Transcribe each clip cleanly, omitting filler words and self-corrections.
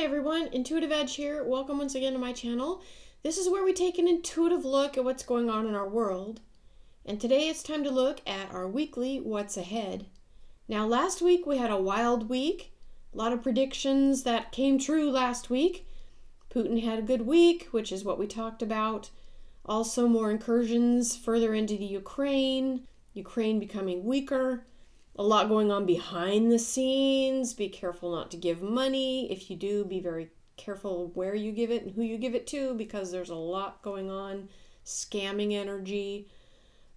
Hi everyone, IntuitiveEdge here. Welcome once again to my channel. This is where we take an intuitive look at what's going on in our world. And today it's time to look at our weekly What's Ahead. Now last week we had a wild week. A lot of predictions that came true last week. Putin had a good week, which is what we talked about. Also more incursions further into the Ukraine becoming weaker. A lot going on behind the scenes. Be careful not to give money. If you do, be very careful where you give it and who you give it to, because there's a lot going on. Scamming energy.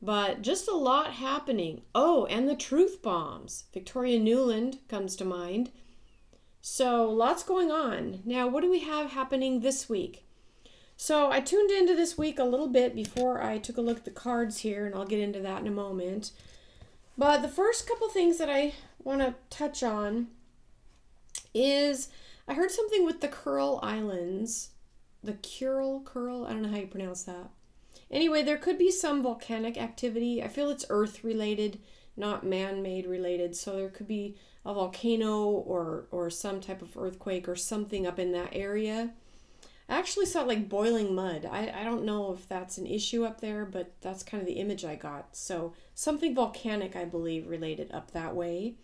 But just a lot happening. Oh, and the truth bombs. Victoria Nuland comes to mind. So lots going on. Now, what do we have happening this week? So I tuned into this week a little bit before I took a look at the cards here, and I'll get into that in a moment. But the first couple things that I want to touch on is I heard something with the Kuril Islands. The Kuril, I don't know how you pronounce that. Anyway, there could be some volcanic activity. I feel it's earth related, not man-made related. So there could be a volcano or some type of earthquake or something up in that area. I actually saw like boiling mud. I don't know if that's an issue up there, but that's kind of the image I got. So something volcanic, I believe, related up that way.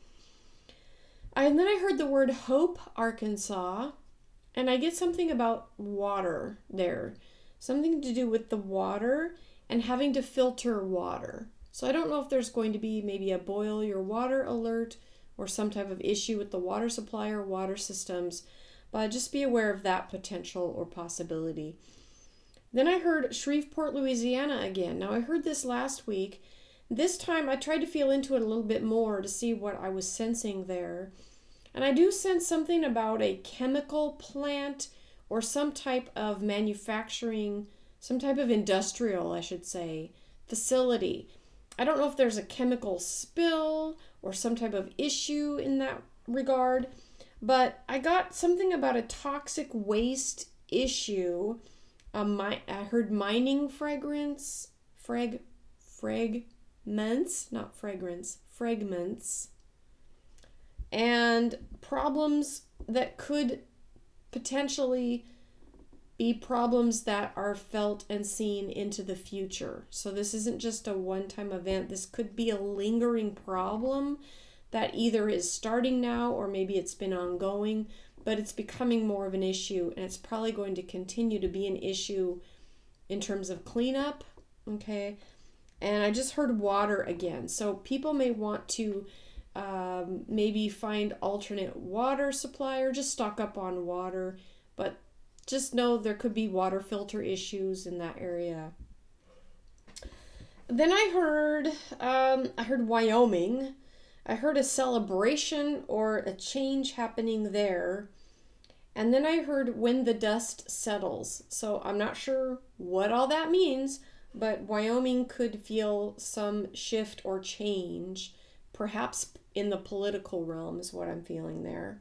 And then I heard the word Hope, Arkansas, and I get something about water there. Something to do with the water and having to filter water. So I don't know if there's going to be maybe a boil your water alert or some type of issue with the water supply or water systems. But just be aware of that potential or possibility. Then I heard Shreveport, Louisiana again. Now I heard this last week. This time I tried to feel into it a little bit more to see what I was sensing there. And I do sense something about a chemical plant or some type of manufacturing, some type of industrial, I should say, facility. I don't know if there's a chemical spill or some type of issue in that regard. But I got something about a toxic waste issue. I heard mining fragments, not fragrance, fragments, and problems that could potentially be problems that are felt and seen into the future. So this isn't just a one-time event. This could be a lingering problem that either is starting now or maybe it's been ongoing, but it's becoming more of an issue, and it's probably going to continue to be an issue in terms of cleanup, okay? And I just heard water again. So people may want to maybe find alternate water supply or just stock up on water, but just know there could be water filter issues in that area. Then I heard Wyoming. I heard a celebration or a change happening there. And then I heard when the dust settles. So I'm not sure what all that means, but Wyoming could feel some shift or change, perhaps in the political realm is what I'm feeling there.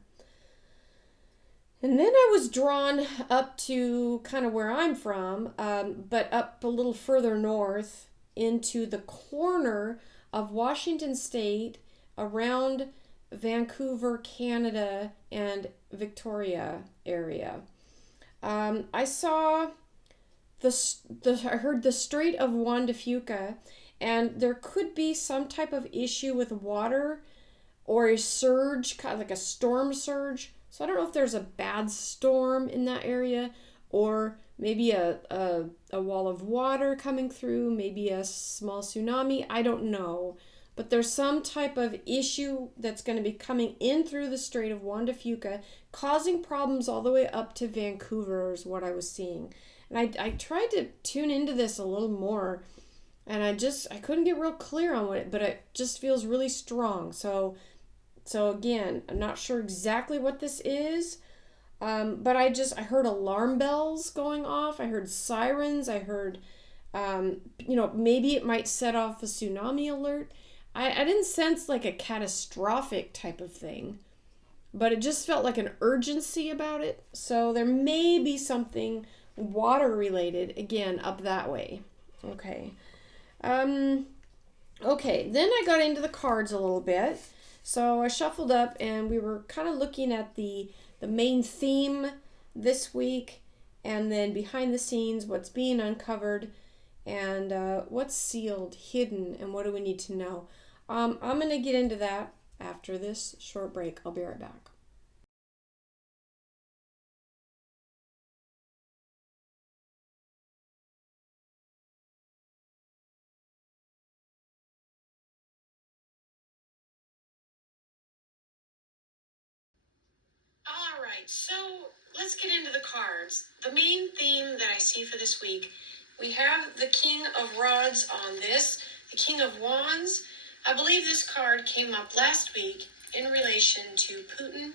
And then I was drawn up to kind of where I'm from, but up a little further north into the corner of Washington State, around Vancouver, Canada, and Victoria area. I saw I heard the Strait of Juan de Fuca, and there could be some type of issue with water or a surge, kind of like a storm surge. So I don't know if there's a bad storm in that area, or maybe a wall of water coming through, maybe a small tsunami. I don't know. But there's some type of issue that's going to be coming in through the Strait of Juan de Fuca, causing problems all the way up to Vancouver is what I was seeing. And I tried to tune into this a little more, and I couldn't get real clear on what but it just feels really strong. So again, I'm not sure exactly what this is, but I heard alarm bells going off. I heard sirens. I heard, maybe it might set off a tsunami alert. I didn't sense like a catastrophic type of thing, but it just felt like an urgency about it. So there may be something water related, again, up that way. Okay. Okay, then I got into the cards a little bit. So I shuffled up and we were kind of looking at the the main theme this week, and then behind the scenes, what's being uncovered, and what's sealed, hidden, and what do we need to know. I'm going to get into that after this short break. I'll be right back. All right, so let's get into the cards. The main theme that I see for this week, we have the King of Rods on this, the King of Wands. I believe this card came up last week in relation to Putin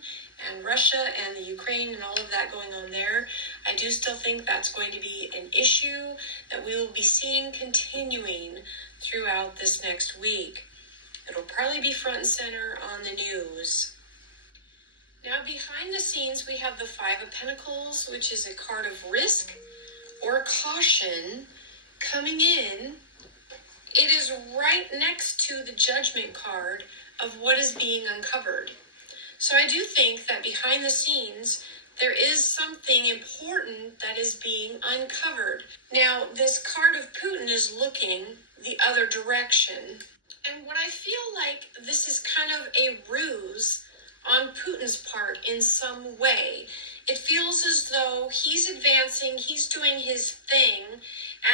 and Russia and the Ukraine and all of that going on there. I do still think that's going to be an issue that we will be seeing continuing throughout this next week. It'll probably be front and center on the news. Now, behind the scenes, we have the Five of Pentacles, which is a card of risk or caution coming in. It is right next to the Judgment card of what is being uncovered. So I do think that behind the scenes, there is something important that is being uncovered. Now, this card of Putin is looking the other direction. And what I feel like this is kind of a ruse on Putin's part in some way. It feels as though he's advancing, he's doing his thing,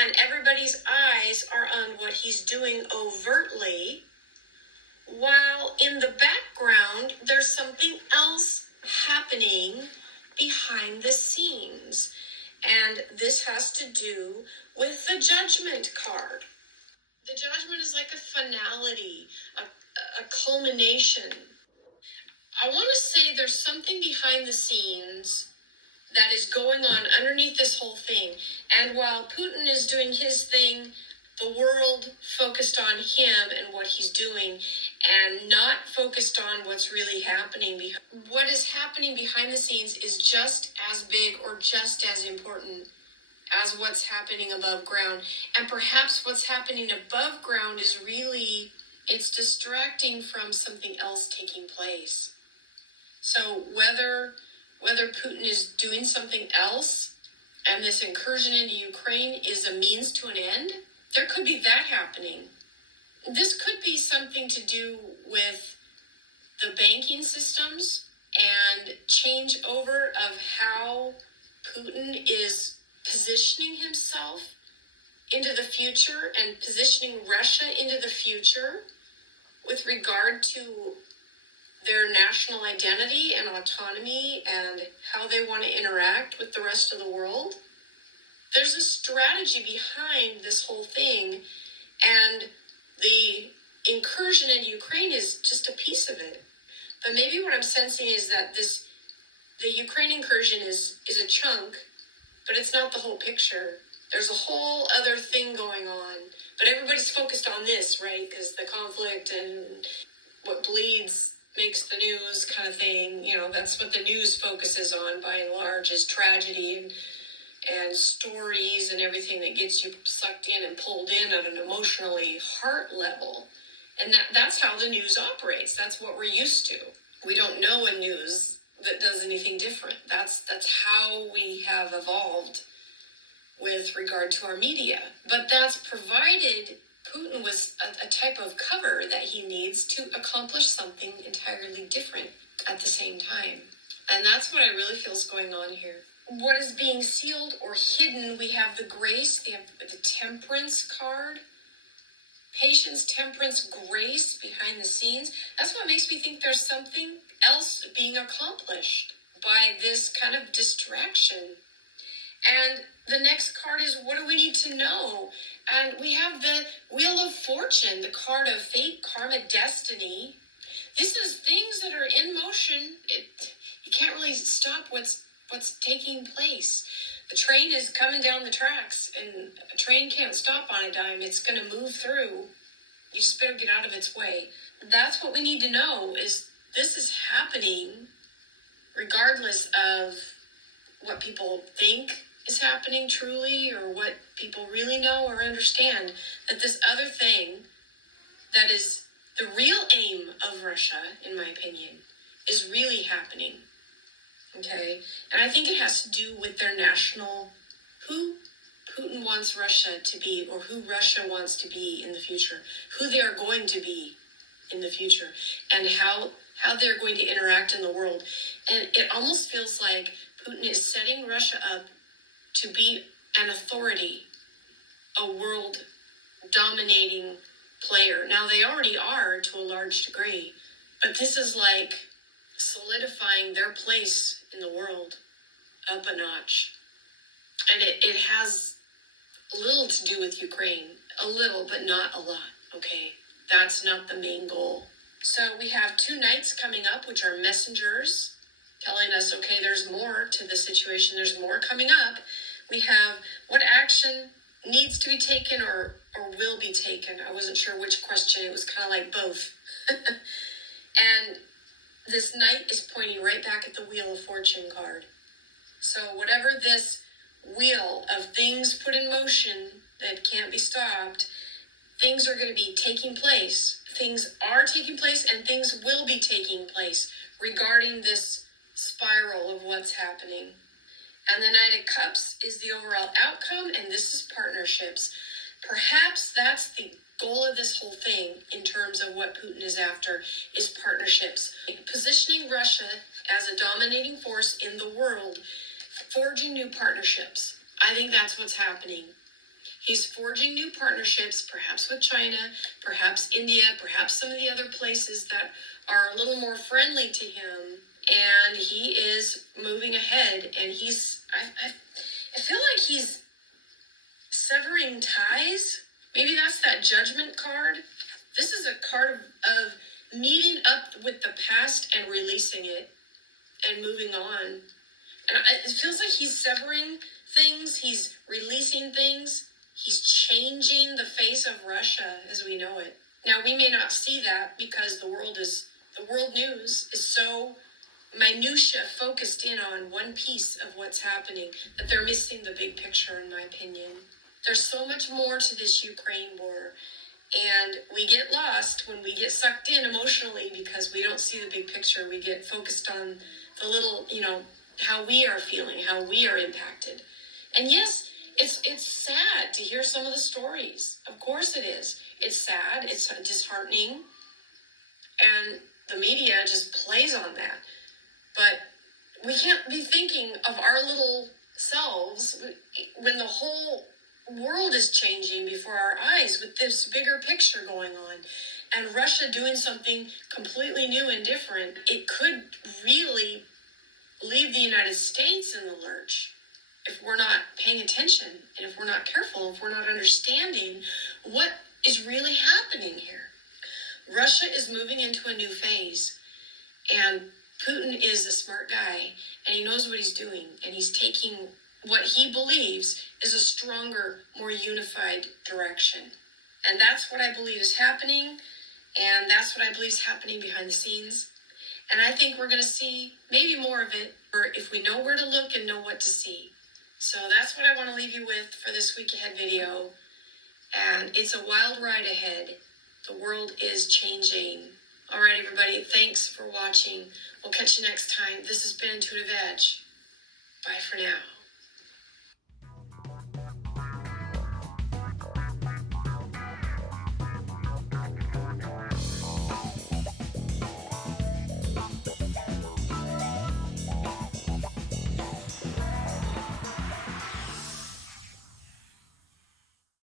and everybody's eyes are on what he's doing overtly, while in the background, there's something else happening behind the scenes. And this has to do with the Judgment card. The Judgment is like a finality, a culmination. I want to say there's something behind the scenes that is going on underneath this whole thing. And while Putin is doing his thing, the world focused on him and what he's doing and not focused on what's really happening. What is happening behind the scenes is just as big or just as important as what's happening above ground. And perhaps what's happening above ground is really, it's distracting from something else taking place. So whether Putin is doing something else and this incursion into Ukraine is a means to an end, there could be that happening. This could be something to do with the banking systems and changeover of how Putin is positioning himself into the future and positioning Russia into the future with regard to their national identity and autonomy and how they want to interact with the rest of the world. There's a strategy behind this whole thing, and the incursion in Ukraine is just a piece of it. But maybe what I'm sensing is that the Ukraine incursion is a chunk, but it's not the whole picture. There's a whole other thing going on, but everybody's focused on this, right? Because the conflict and what bleeds makes the news kind of thing. You know, that's what the news focuses on by and large, is tragedy and stories and everything that gets you sucked in and pulled in at an emotionally heart level. And that's how the news operates. That's what we're used to. We don't know a news that does anything different. That's how we have evolved with regard to our media. But that's provided Putin was a type of cover that he needs to accomplish something entirely different at the same time. And that's what I really feel is going on here. What is being sealed or hidden, we have the grace, we have the temperance card. Patience, temperance, grace behind the scenes. That's what makes me think there's something else being accomplished by this kind of distraction. And the next card is, what do we need to know? And we have the Wheel of Fortune, the card of fate, karma, destiny. This is things that are in motion. You can't really stop what's taking place. The train is coming down the tracks, and a train can't stop on a dime. It's going to move through. You just better get out of its way. That's what we need to know, is this is happening regardless of what people think is happening truly or what people really know or understand, that this other thing that is the real aim of Russia, in my opinion, is really happening. Okay? And I think it has to do with their national, who Putin wants Russia to be, or who Russia wants to be in the future, who they are going to be in the future, and how they're going to interact in the world. And it almost feels like Putin is setting Russia up to be an authority, a world dominating player. Now, they already are to a large degree, but this is like solidifying their place in the world up a notch. And it has little to do with Ukraine. A little, but not a lot, okay? That's not the main goal. So we have 2 knights coming up, which are messengers, telling us, okay, there's more to the situation. There's more coming up. We have what action needs to be taken or will be taken. I wasn't sure which question. It was kind of like both. And this knight is pointing right back at the Wheel of Fortune card. So whatever this wheel of things put in motion that can't be stopped, things are going to be taking place. Things are taking place and things will be taking place regarding this spiral of what's happening. And the Knight of Cups is the overall outcome, and this is partnerships. Perhaps that's the goal of this whole thing in terms of what Putin is after, is partnerships. Positioning Russia as a dominating force in the world, forging new partnerships. I think that's what's happening. He's forging new partnerships, perhaps with China, perhaps India, perhaps some of the other places that are a little more friendly to him. And he is moving ahead, and I feel like he's severing ties. Maybe that's that Judgment card. This is a card of meeting up with the past and releasing it and moving on. And it feels like he's severing things, he's releasing things, he's changing the face of Russia as we know it. Now, we may not see that because the world news is so minutia focused in on one piece of what's happening that they're missing the big picture, in my opinion. There's so much more to this Ukraine war, and we get lost when we get sucked in emotionally because we don't see the big picture. We get focused on the little, how we are feeling, how we are impacted. And yes, it's sad to hear some of the stories. Of course it is. It's sad, it's disheartening, and the media just plays on that. But we can't be thinking of our little selves when the whole world is changing before our eyes with this bigger picture going on. And Russia doing something completely new and different, it could really leave the United States in the lurch if we're not paying attention and if we're not careful, if we're not understanding what is really happening here. Russia is moving into a new phase, and Putin is a smart guy, and he knows what he's doing, and he's taking what he believes is a stronger, more unified direction. And that's what I believe is happening, and that's what I believe is happening behind the scenes. And I think we're going to see maybe more of it, or if we know where to look and know what to see. So that's what I want to leave you with for this week ahead video. And it's a wild ride ahead. The world is changing. All right, everybody, thanks for watching. We'll catch you next time. This has been Intuitive Edge. Bye for now.